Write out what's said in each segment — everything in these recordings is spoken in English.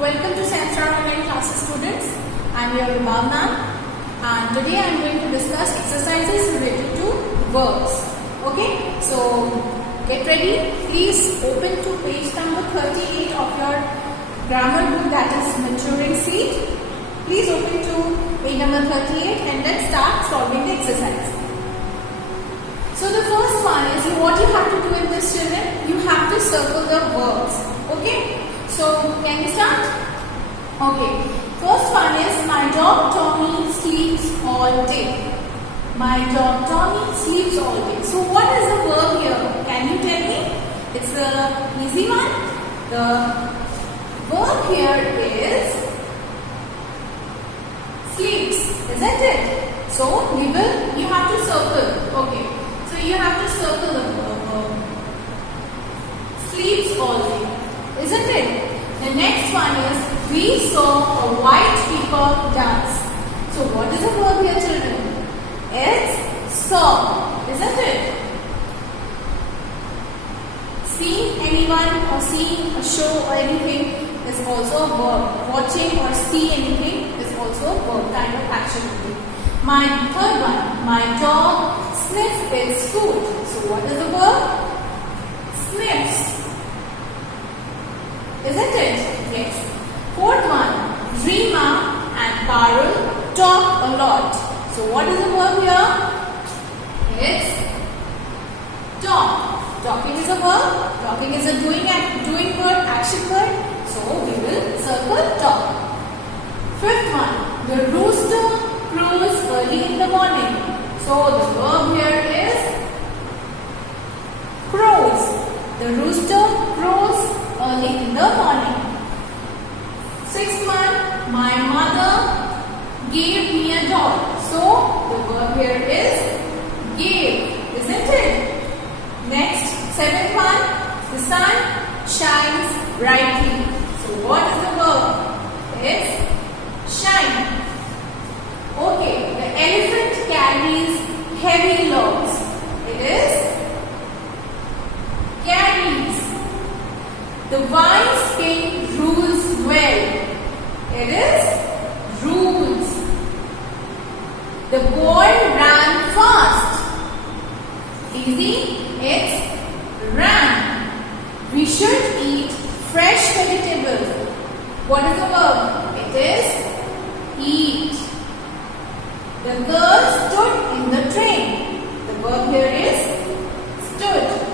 Welcome to Samstar Online Classes students. I am your Rubab ma'am and today I am going to discuss exercises related to verbs. Okay, so get ready. Please open to page number 38 of your grammar book, that is maturing seat. Please open to page number 38 and let's start solving the exercise. So the first one is what you have to do in this, children. You have to circle the verbs. Okay. So can we start? Okay. First one is my dog Tommy sleeps all day. My dog Tommy sleeps all day. So what is the verb here? Can you tell me? It's the easy one. The verb here is sleeps, isn't it? So you have to circle. Okay. So you have to circle the verb. Sleeps all day, isn't it? The next one is we saw a white peacock dance. So what is the verb here, children? It's saw, isn't it? Seeing anyone or seeing a show or anything is also a verb. Watching or see anything is also a verb kind of activity. My third one, my dog sniffs its food. So what is the verb? Sniffs. Isn't it? Yes. Fourth one, Dreama and Parul talk a lot. So what is the verb here? It's talk. Talking is a verb. Talking is a doing word, action word. So we will circle talk. Fifth one, the rooster crows early in the morning. So the verb here is crows. The rooster crows early in the morning. Sixth one, my mother gave me a doll. So the verb here is gave, isn't it? Next, seventh one, the sun shines brightly. So what is the verb? It's shine. Okay, the elephant carries heavy loads. It is carries. The wise king rules well. It is rules. The boy ran fast. Easy. It's ran. We should eat fresh vegetables. What is the verb? It is eat. The girl stood in the train. The verb here is stood.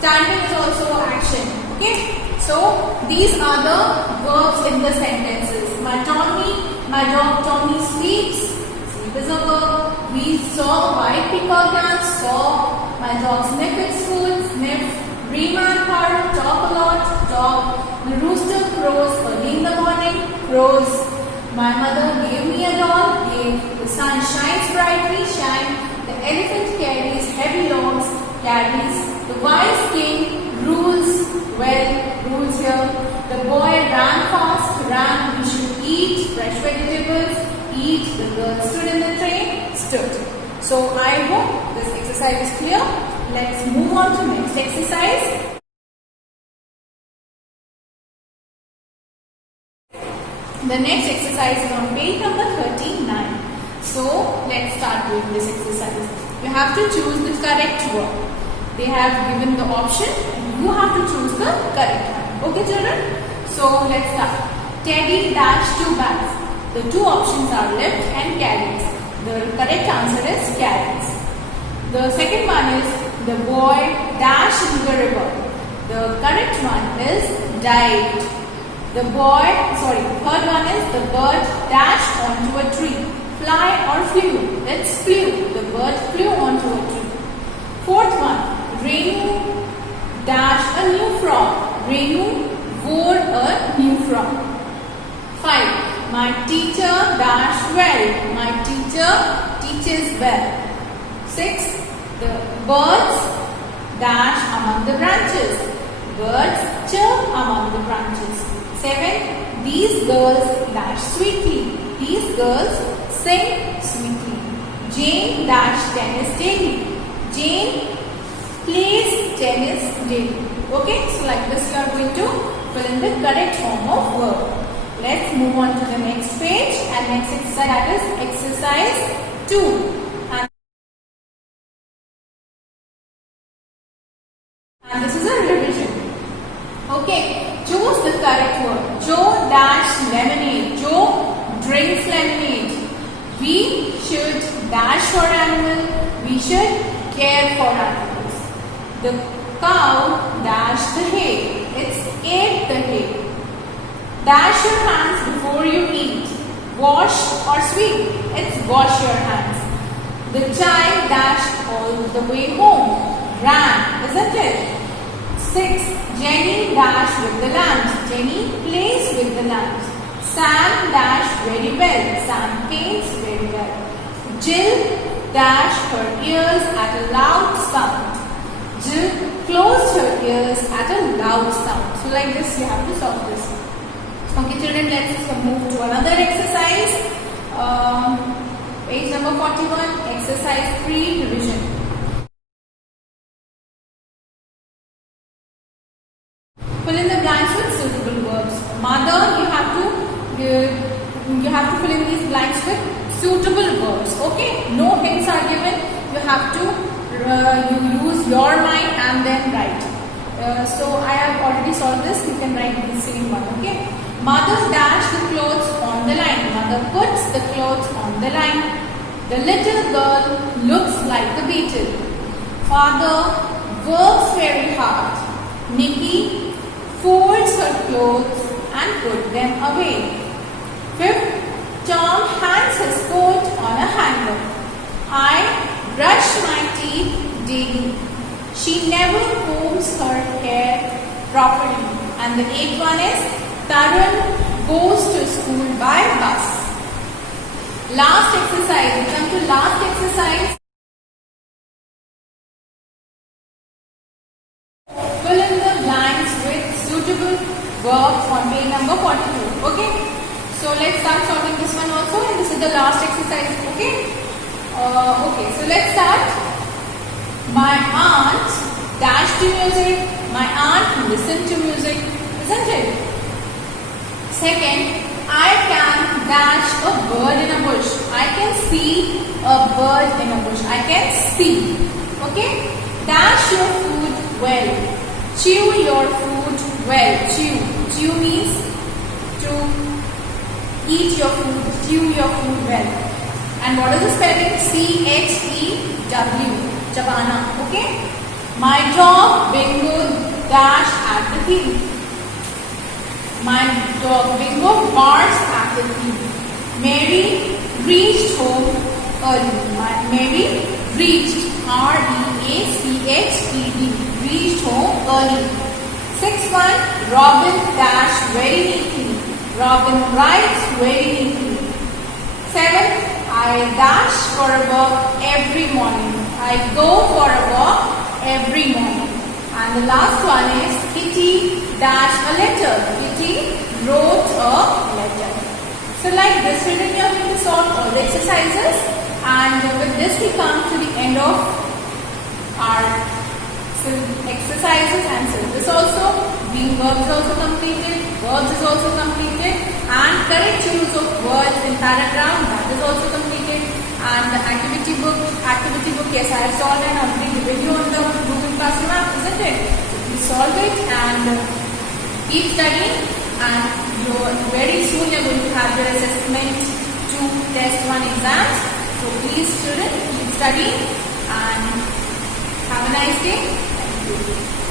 Standing is also action. Okay. So these are the verbs in the sentences. My dog Tommy sleeps. Sleep is a verb. We saw a white peacock dance. Saw. My dog sniff its food. Sniff. Dreama and Parul talk a lot. Talk. The rooster crows early in the morning. Crows. My mother gave me a doll. Gave. The sun shines brightly. Shine. The elephant carries heavy loads. Carries. The wise king rules well. Rules here. The boy ran fast. Ran. We should eat fresh vegetables. Eat. The girl stood in the train. Stood. So I hope this exercise is clear. Let's move on to next exercise. The next exercise is on page number 39. So let's start doing this exercise. You have to choose the correct verb. They have given the option and you have to choose the correct one. Okay, children? So let's start. Teddy dashed 2 bags. The two options are lift and carries. The correct answer is carries. The second one is the boy dashed into the river. The correct one is dived. Third one is the bird dashed onto a tree. Fly or flew. It's flew. The bird flew onto a tree. Fourth one, Renu dashed a new frock. Renu wore a new frock. 5. My teacher dashed well. My teacher teaches well. 6. The birds dash among the branches. Birds chirp among the branches. 7. These girls dash sweetly. These girls sing sweetly. Jane dashed tennis daily. Jane plays tennis daily. Okay, so like this you are going to fill in the correct form of verb. Let's move on to the next page and next exercise, that is exercise 2. And this is a revision. Okay, choose the correct word. Joe dash lemonade. Joe drinks lemonade. We should dash for animal. We should care for animals. The cow dashed the hay. It's ate the hay. Dash your hands before you eat. Wash or sweep. It's wash your hands. The child dashed all the way home. Ran, isn't it? 6. Jenny dashed with the lamps. Jenny plays with the lamps. Sam dashed very well. Sam paints very well. Jill dashed her ears at a loud sound. Jill closed her ears at a loud sound. So like this you have to solve this. Okay children, let's move to another exercise. Page number 41, exercise 3, revision. Fill in the blanks with suitable verbs. Mother, you have to fill in these blanks with suitable verbs. Okay, no hints are given. You have to you use your mind and then write. So I have already solved this. You can write the same one. Okay. Mother dashed the clothes on the line. Mother puts the clothes on the line. The little girl looks like the beetle. Father works very hard. Nikki folds her clothes and put them away. 5th, Tom hangs his coat on a hanger. I brush my teeth daily. She never combs her hair properly. And the 8th one is Tarun goes to school by bus. Last exercise. We come to last exercise. Fill in the blanks with suitable verbs on page number 42. Okay. So let's start solving this one also, and this is the last exercise. Okay. Okay. So let's start. My aunt dashed to music. My aunt listened to music. Isn't it? Second, I can dash a bird in a bush. I can see a bird in a bush. I can see. Okay? Dash your food well. Chew your food well. Chew. Chew means to eat your food. Chew your food well. And what is the spelling? C-H-E-W. Chabana. Okay? My dog Bingo dash at the TV. My dog Bingo barks at the TV. Mary reached home early. Mary reached, R-E-A-C-H-E-D, reached home early. 6th one, Robin dashed very neatly. Robin writes very neatly. 7th, I dash for a walk every morning. I go for a walk every morning. And the last one is Kitty dash a letter. Kitty wrote a letter. So like this, children, you are going to solve all the exercises, and with this we come to the end of our exercises and syllabus also. Being verbs is also completed, verbs is also completed, and correct use of words in paragraph, that is also completed. And the activity book, yes, I have solved and already given you on the Google Classroom app, isn't it? So please solve it and keep studying, and very soon you are going to have your assessment 2 test 1 exams. So please children, keep studying and have a nice day. Thank you.